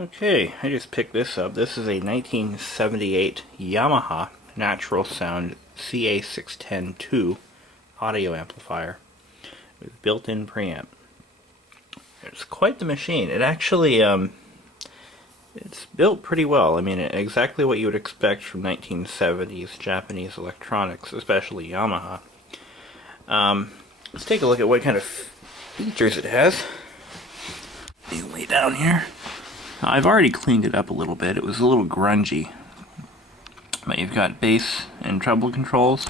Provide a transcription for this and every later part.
Okay, I just picked this up. This is a 1978 Yamaha Natural Sound CA-610 audio amplifier with built-in preamp. It's quite the machine. It actually, it's built pretty well. I mean, exactly what you would expect from 1970s Japanese electronics, especially Yamaha. Let's take a look at what kind of features it has. You lay down here. I've already cleaned it up a little bit. It was a little grungy. But you've got bass and treble controls.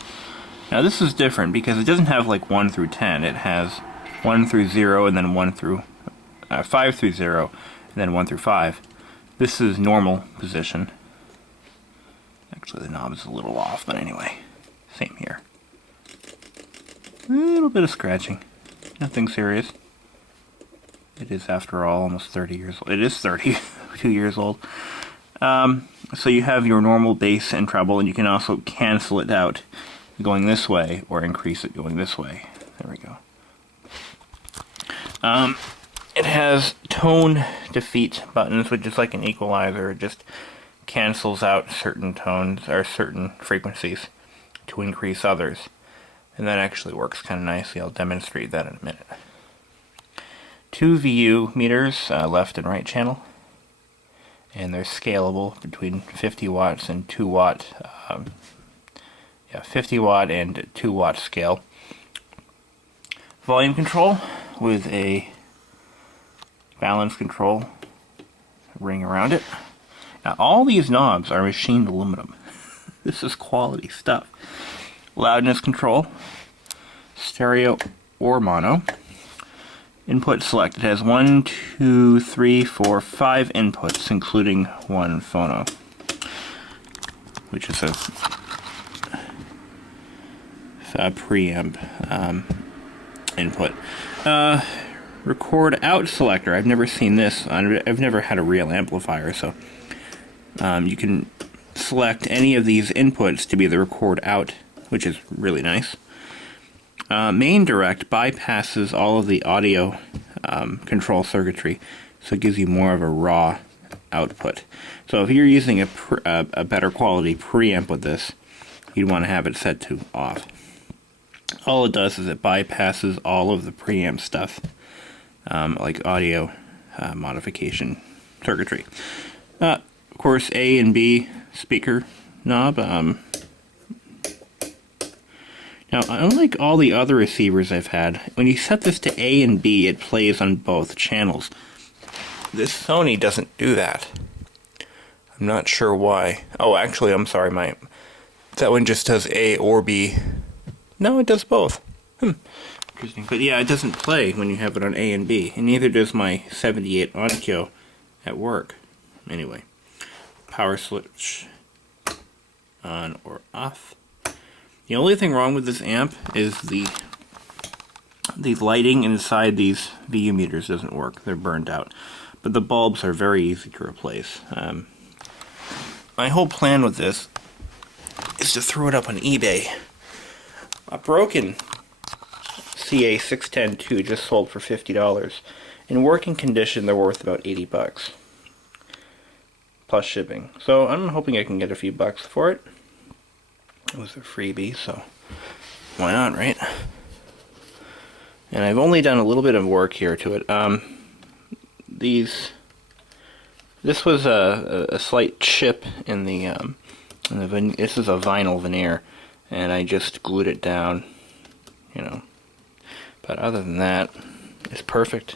Now this is different because it doesn't have like 1 through 10. It has 1 through 0 and then 1 through 5 through 0 and then 1 through 5. This is normal position. Actually the knob is a little off, but anyway. Same here. A little bit of scratching. Nothing serious. It is, after all, almost 30 years old. It is 32 years old. So you have your normal bass and treble, and you can also cancel it out going this way, or increase it going this way. There we go. It has tone defeat buttons, which is like an equalizer. It just cancels out certain tones, or certain frequencies, to increase others. And that actually works kind of nicely. I'll demonstrate that in a minute. 2 VU meters, left and right channel, and they're scalable between 50 watts and 2 watt, 50 watt and 2 watt scale. Volume control with a balance control ring around it. Now all these knobs are machined aluminum. This is quality stuff. Loudness control, stereo or mono. Input select. It has 1, 2, 3, 4, 5 inputs, including 1 phono, which is a preamp input. Record out selector. I've never seen this. I've never had a real amplifier, so you can select any of these inputs to be the record out, which is really nice. Main direct bypasses all of the audio control circuitry, so it gives you more of a raw output. So if you're using a better quality preamp with this, you'd want to have it set to off. All it does is it bypasses all of the preamp stuff, like audio modification circuitry. Of course, A and B speaker knob. Now, unlike all the other receivers I've had, when you set this to A and B, it plays on both channels. This Sony doesn't do that. I'm not sure why. Oh, actually, I'm sorry, that one just does A or B. No, it does both. Interesting. But yeah, it doesn't play when you have it on A and B, and neither does my 78 Onkyo at work. Anyway, power switch on or off. The only thing wrong with this amp is the lighting inside these VU meters doesn't work. They're burned out. But the bulbs are very easy to replace. My whole plan with this is to throw it up on eBay. A broken CA-610 just sold for $50. In working condition, they're worth about 80 bucks. Plus shipping. So I'm hoping I can get a few bucks for it. It was a freebie, so why not, right? And I've only done a little bit of work here to it. This was a slight chip in the this is a vinyl veneer, and I just glued it down, you know. But other than that, it's perfect.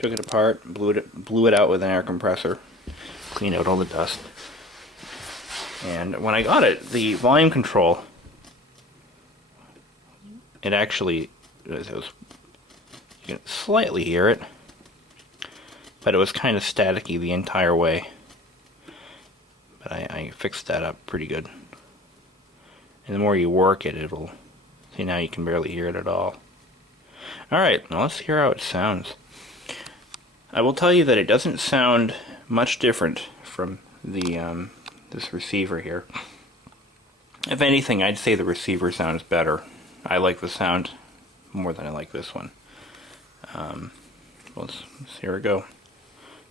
Took it apart, blew it out with an air compressor, cleaned out all the dust. And when I got it, the volume control, it actually, you can slightly hear it, but it was kind of staticky the entire way. But I fixed that up pretty good. And the more you work it, it'll, see, now you can barely hear it at all. Alright, now let's hear how it sounds. I will tell you that it doesn't sound much different from the this receiver here. If anything, I'd say the receiver sounds better. I like the sound more than I like this one. Here we go.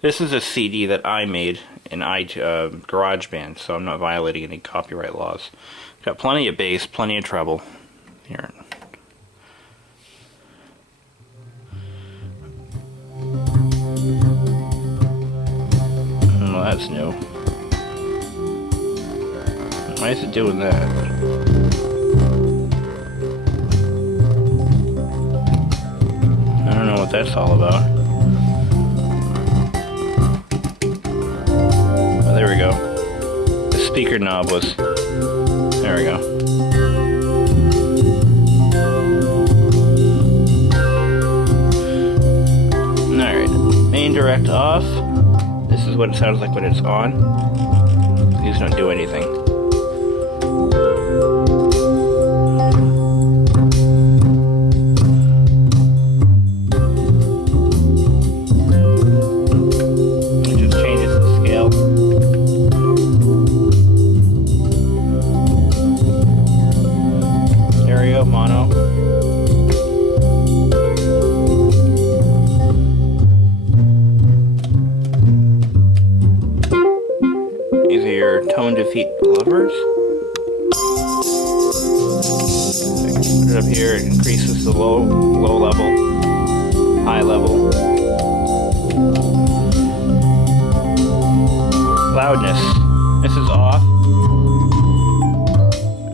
This is a CD that I made in GarageBand, so I'm not violating any copyright laws. Got plenty of bass, plenty of treble. Here. Well, that's new. Why is it doing that? I don't know what that's all about. Oh, there we go. The speaker knob was... There we go. Alright, main direct off. This is what it sounds like when it's on. These don't do anything. It just changes the scale. Stereo, mono. These are your tone defeat levers. Put it up here, it increases the low level, high level. Loudness. This is off.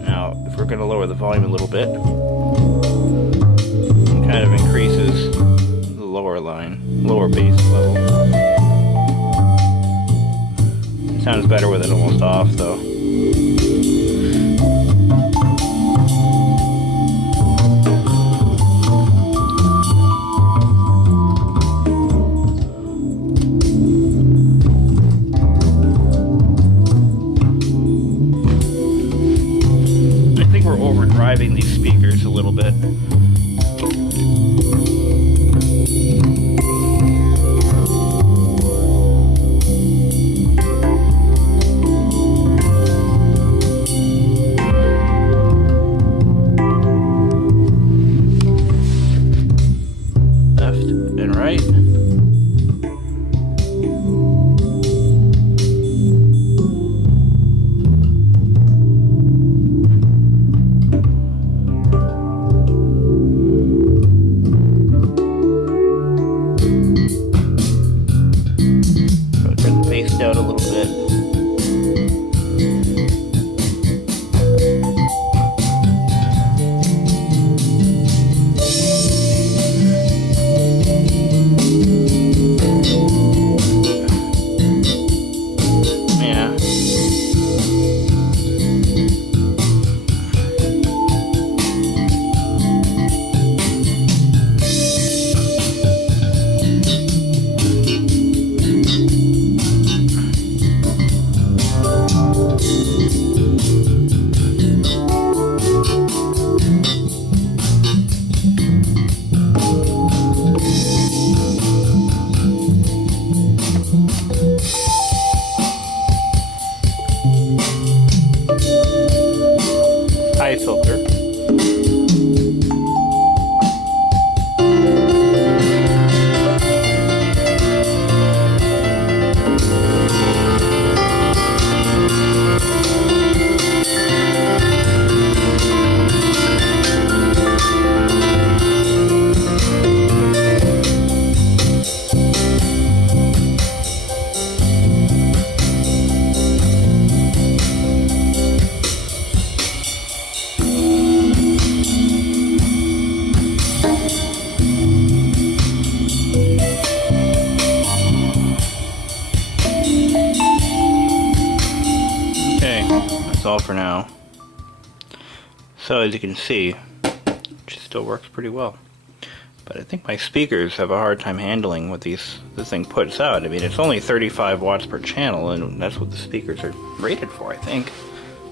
Now, if we're going to lower the volume a little bit, it kind of increases the lower line, lower bass level. It sounds better with it almost off, though. We're overdriving these speakers a little bit. Left and right. Out a little bit. Yeah. High filter. That's all for now. So as you can see, it still works pretty well. But I think my speakers have a hard time handling what this thing puts out. I mean, it's only 35 watts per channel, and that's what the speakers are rated for, I think.